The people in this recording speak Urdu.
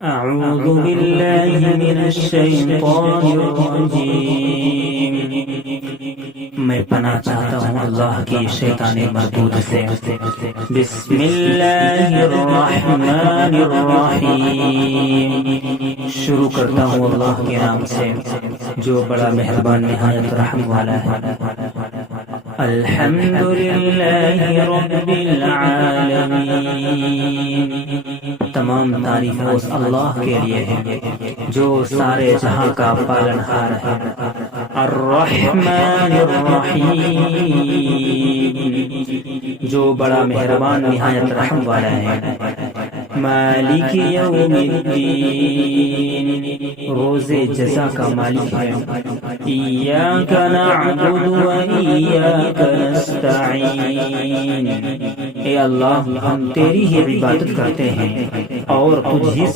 أعوذ بالله من الشيطان الرجيم میں پناہ چاہتا ہوں اللہ کی شیطان مردود سے۔ بسم اللہ الرحمن الرحیم، شروع کرتا ہوں اللہ کے نام سے جو بڑا مہربان نہایت رحم والا ہے۔ الحمد للہ رب العالمین، تمام تعریف اس اللہ کے لیے ہے جو سارے جہاں کا پالنہار ہے۔ الرحمن الرحیم، جو بڑا مہربان نہایت رحم والا ہے۔ مالک یوم الدین، روز جزا کا مالک ہے۔ ایاک نعبد و ایاک نستعین، اے اللہ ہم تیری ہی عبادت کرتے ہیں اور تجھ ہی